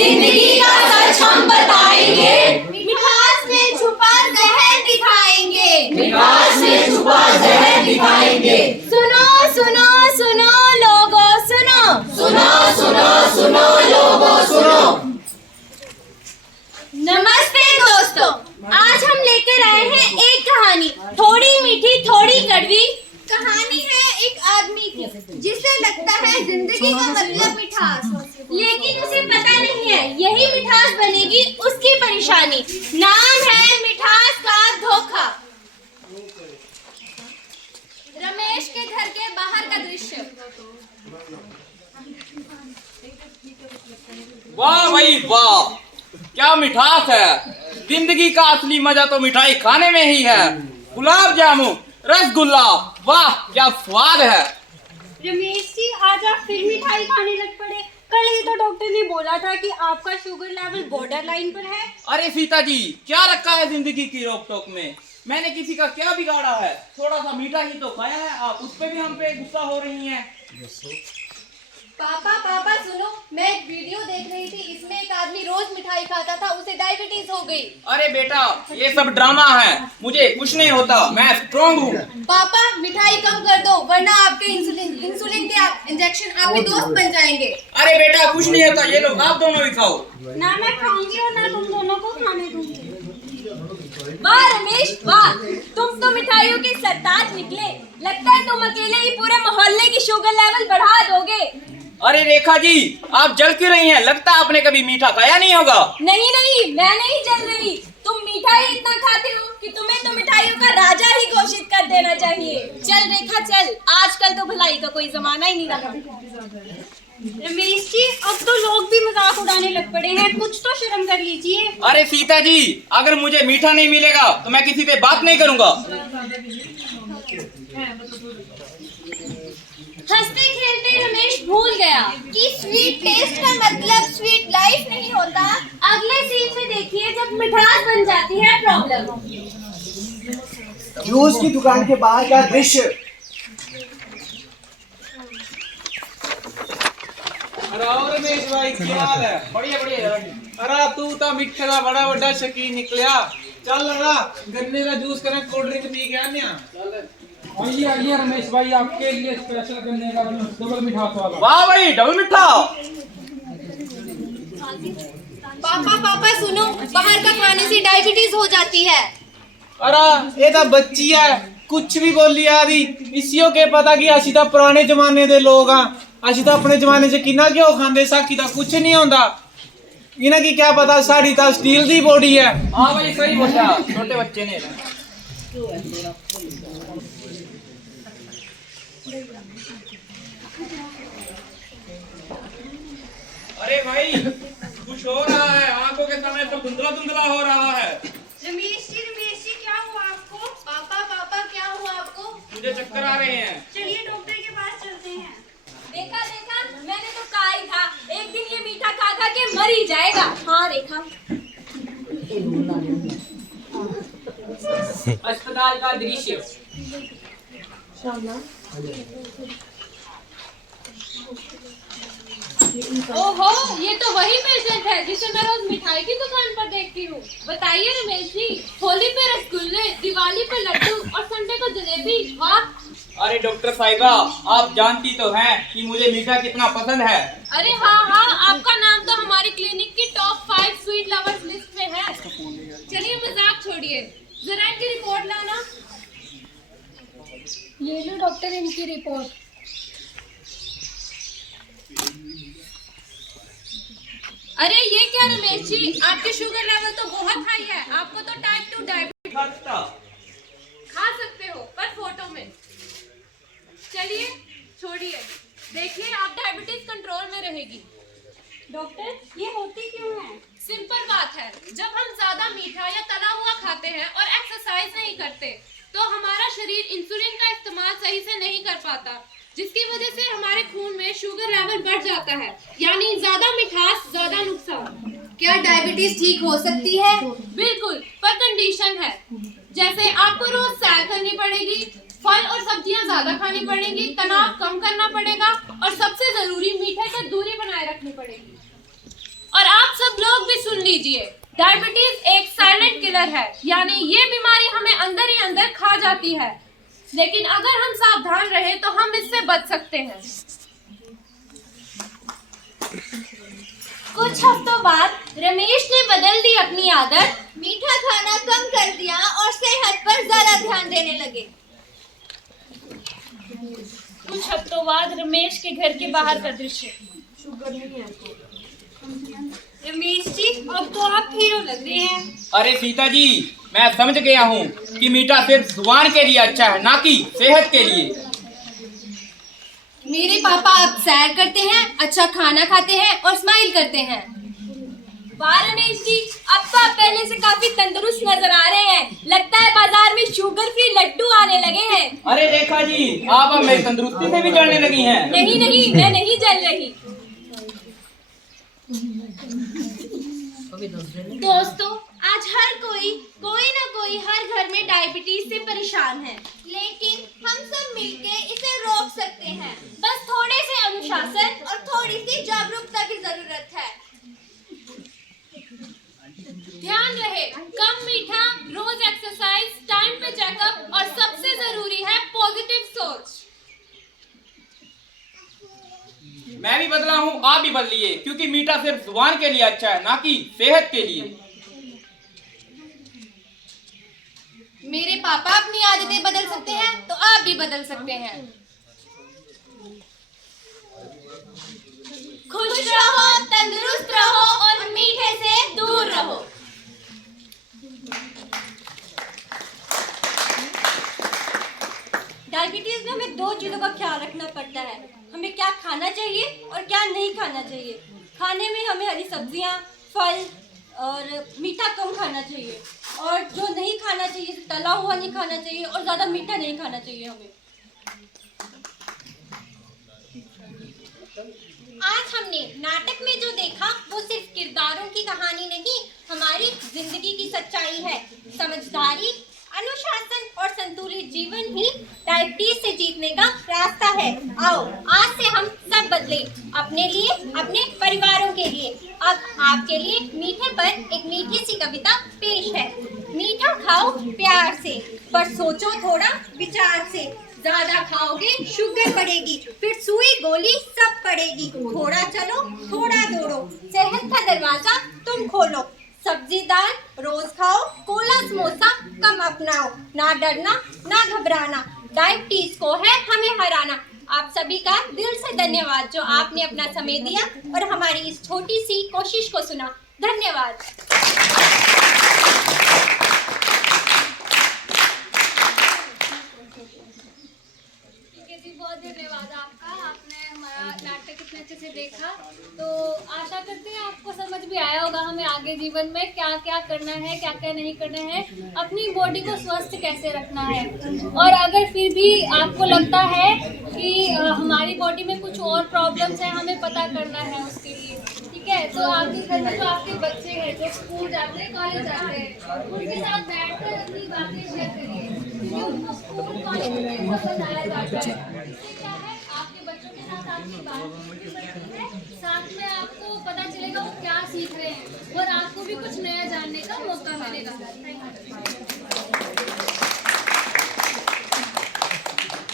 जिंदगी का सच हम बताएंगे, मिठास में छुपा जहर दिखाएंगे, मिठास में छुपा जहर दिखाएंगे। सुनो सुनो सुनो लोगो सुनो, सुनो सुनो सुनो लोगो सुनो। नमस्ते दोस्तों, आज हम लेकर आए हैं एक कहानी, थोड़ी मीठी थोड़ी कड़वी। कहानी है एक आदमी की जिसे लगता है जिंदगी का मतलब मिठास, लेकिन उसे पता नहीं है यही मिठास बनेगी उसकी परेशानी। नाम है मिठास का धोखा। रमेश के घर के बाहर का दृश्य। वाह भाई वाह, क्या मिठास है। जिंदगी का असली मजा तो मिठाई खाने में ही है। गुलाब जामुन, रसगुल्ला, वाह क्या स्वाद है। रमेश जी, आज आप फिर मिठाई खाने लग पड़े। कल ही तो डॉक्टर ने बोला था कि आपका शुगर लेवल बॉर्डर लाइन पर है। अरे सीता जी, क्या रखा है जिंदगी की रोक टोक में। मैंने किसी का क्या बिगाड़ा है, थोड़ा सा मीठा ही तो खाया है, आप उस पे भी हम पे गुस्सा हो रही हैं। पापा पापा सुनो, मैं एक वीडियो देख रही थी, इसमें एक आदमी रोज मिठाई खाता था, उसे डायबिटीज हो गई। अरे बेटा, ये सब ड्रामा है, मुझे कुछ नहीं होता, मैं स्ट्रॉन्ग हूँ। पापा मिठाई कम कर दो, वरना आपके इंसुलिन के इंजेक्शन आपके दोस्त बन जाएंगे। अरे बेटा कुछ नहीं होता, ये लो आप दोनों भी खाओ। ना मैं खाऊंगी और ना तुम दोनों को खाने दूंगी। वाह रमेश वाह, तुम तो मिठाइयों के सरताज निकले। लगता है तुम अकेले ही पूरे मोहल्ले की शुगर लेवल बढ़ा दोगे। अरे रेखा जी, आप जल क्यों रही हैं? लगता है आपने कभी मीठा खाया नहीं होगा। नहीं नहीं, मैं नहीं जल रही, तुम मिठाई इतना खाते हो कि तुम्हें तो मिठाइयों का राजा ही घोषित कर देना चाहिए। चल रेखा चल, आजकल तो भलाई का कोई जमाना ही नहीं रहा। रमेश जी, अब तो लोग भी मजाक उड़ाने लग पड़े हैं, कुछ तो शर्म कर लीजिए। अरे सीता जी, अगर मुझे मीठा नहीं मिलेगा तो मैं किसी पे बात नहीं करूंगा। हंसते खेलते रमेश भूल गया कि स्वीट टेस्ट का मतलब स्वीट लाइफ नहीं होता। अगले सीन में देखिए, जब मिठास बन जाती है प्रॉब्लम। जूस की दुकान के बाहर का दृश्य। अरे रमेश भाई, क्या हाल है? बढ़िया बढ़िया। अरे तू तो मिठे का बड़ा बड़ा शकीन निकलिया। चल रहा गन्ने का जूस करें, कोल्ड ड्रिंक पी के आने। आइए आइए रमेश भाई, आपके लिए स्पेशल गन्ने का जूस डबल मिठास वाला। वाह भाई, डबल मीठा। पापा पापा सुनो, बाहर का खाने से डायबिटीज हो जाती है। अरे ये तो बच्ची है, कुछ भी बोली आदि। इसियो के पता कि असी तो पुराने जमाने दे लोग हाँ, असी तो अपने जमाने से किन्ना क्यों खाते, साकी तो कुछ नहीं होता। इन्हें की क्या पता, साड़ी तो स्टील दी बॉडी है। हाँ भाई सही बोला, छोटे बच्चे ने। अरे भाई कुछ हो रहा है, आंखों के सामने तो धुंधला धुंधला हो रहा है। रमेश जी, क्या हुआ आपको? पापा पापा क्या हुआ आपको? मुझे चक्कर आ रहे हैं। चलिए डॉक्टर के पास चलते हैं। देखा देखा, मैंने तो कहा ही था, एक दिन ये मीठा खा खा के मर ही जाएगा। हाँ रेखा। अस्पताल का दृश्य। ओहो, ये तो वही पेशेंट है जिसे मैं रोज मिठाई की दुकान पर देखती हूँ। बताइए रमेश जी, होली पे रसगुल्ले, दिवाली पे लड्डू और संडे को जलेबी, वाह। अरे डॉक्टर साहिबा, आप जानती तो हैं कि मुझे मीठा कितना पसंद है। अरे हाँ हाँ, आपका नाम तो हमारी क्लिनिक की टॉप 5 स्वीट लवर्स लिस्ट में है। चलिए मजाक छोड़िए, जरा इनकी रिपोर्ट लाना। ये लो डॉक्टर, इनकी रिपोर्ट। अरे ये क्या रमेश जी, आपकी शुगर लेवल तो बहुत हाई है, आपको तो टाइप 2 डायबिटीज। खा सकते हो पर फोटो में। चलिए छोड़िए, देखिए आप डायबिटीज कंट्रोल में रहेगी। डॉक्टर, ये होती क्यों है? सिंपल बात है, जब हम ज्यादा मीठा या तला हुआ खाते हैं और एक्सरसाइज नहीं करते तो हमारा शरीर इंसुलिन का इस्तेमाल सही से नहीं कर पाता, जिसकी वजह से हमारे खून में शुगर लेवल बढ़ जाता है। यानी ज्यादा मिठास ज्यादा नुकसान। क्या डायबिटीज ठीक हो सकती है? बिल्कुल, पर कंडीशन है। जैसे आपको रोज सैर करनी पड़ेगी, फल और सब्जियां ज्यादा खानी पड़ेंगी, तनाव कम करना पड़ेगा और सबसे जरूरी मीठे से दूरी बनाए रखनी पड़ेगी। और आप सब लोग भी सुन लीजिए, डायबिटीज एक साइलेंट किलर है, यानी ये बीमारी हमें अंदर ही अंदर खा जाती है, लेकिन अगर हम सावधान रहे तो हम इससे बच सकते हैं। कुछ हफ्तों बाद रमेश ने बदल दी अपनी आदत, मीठा खाना कम कर दिया और सेहत पर ज्यादा ध्यान देने लगे। कुछ हफ्तों बाद रमेश के घर के बाहर का दृश्य। रमेश जी, अब तो आप हीरो लग रहे हैं। अरे सीता जी, मैं समझ गया हूँ कि मीठा सिर्फ जुबान के लिए अच्छा है, ना कि सेहत के लिए। मेरे पापा अब सैर करते हैं, अच्छा खाना खाते हैं और स्माइल करते हैं। वाह रमेश जी, अब तो आप पहले से काफी तंदुरुस्त नजर आ रहे हैं। लगता है बाजार में शुगर फ्री लड्डू आने लगे हैं। अरे रेखा जी, आप अब मेरी तंदुरुस्ती से भी जलने लगी हैं। नहीं नहीं, मैं नहीं जल रही। दोस्तों, आज हर कोई ना कोई हर घर में डायबिटीज से परेशान है, लेकिन हम सब मिलके इसे रोक सकते हैं। बस थोड़े से अनुशासन और थोड़ी सी जागरूकता की जरूरत है। ध्यान रहे, कम मीठा, रोज एक्सरसाइज, टाइम पे चेकअप और सबसे जरूरी है पॉजिटिव सोच। मैं भी बदला हूँ, आप भी बदलिए, क्योंकि मीठा सिर्फ जुबान के लिए अच्छा है, ना कि सेहत के लिए। मेरे पापा अपनी आदतें बदल सकते हैं तो आप भी बदल सकते हैं। खुश रहो, तंदुरुस्त रहो और मीठे से दूर रहो। डायबिटीज में हमें दो चीज़ों का ख्याल रखना पड़ता है, हमें क्या खाना चाहिए और क्या नहीं खाना चाहिए। खाने में हमें हरी सब्जियां, फल और मीठा कम खाना चाहिए, और जो नहीं खाना चाहिए, तला हुआ नहीं खाना चाहिए और ज़्यादा मीठा नहीं खाना चाहिए हमें। आज हमने नाटक में जो देखा वो सिर्फ किरदारों की कहानी नहीं, हमारी जिंदगी की सच्चाई है। समझदारी, अनुशासन और संतुलित जीवन ही डायबिटीज से जीतने का रास्ता है। आओ, आज से हम सब बदले, अपने लिए, अपने परिवारों के लिए। अब आपके लिए मीठे पर एक मीठी सी कविता पेश है। मीठा खाओ प्यार से, पर सोचो थोड़ा विचार से। ज्यादा खाओगे शुगर बढ़ेगी, फिर सुई गोली सब पड़ेगी। थोड़ा चलो थोड़ा दौड़ो, सेहत का दरवाजा तुम खोलो। सब्जी दाल रोज खाओ, कोला समोसा कम अपनाओ। ना डरना ना घबराना, डायबिटीज को है हमें हराना। आप सभी का दिल से धन्यवाद जो आपने अपना समय दिया और हमारी इस छोटी सी कोशिश को सुना। धन्यवाद। बहुत धन्यवाद आपका, आपने हमारा नाटक इतने अच्छे से देखा। तो आशा करते हैं आपको समझ भी आया होगा हमें आगे जीवन में क्या क्या करना है, क्या क्या नहीं करना है, अपनी बॉडी को स्वस्थ कैसे रखना है। और अगर फिर भी आपको लगता है कि हमारी बॉडी में कुछ और प्रॉब्लम्स है, हमें पता करना है उसके लिए, ठीक है। तो आपके घर में जो आपके बच्चे हैं जो स्कूल जाते हैं, कॉलेज जाते हैं, उनके साथ बैठकर अपनी बातें शेयर करिए, क्योंकि उनको स्कूल कॉलेज में बताया जाता है। इससे क्या है, आपके बच्चों के साथ आपकी बात भी बनती है, साथ में आपको पता चलेगा वो क्या सीख रहे हैं और आपको भी कुछ नया जानने का मौका मिलेगा। Thank you.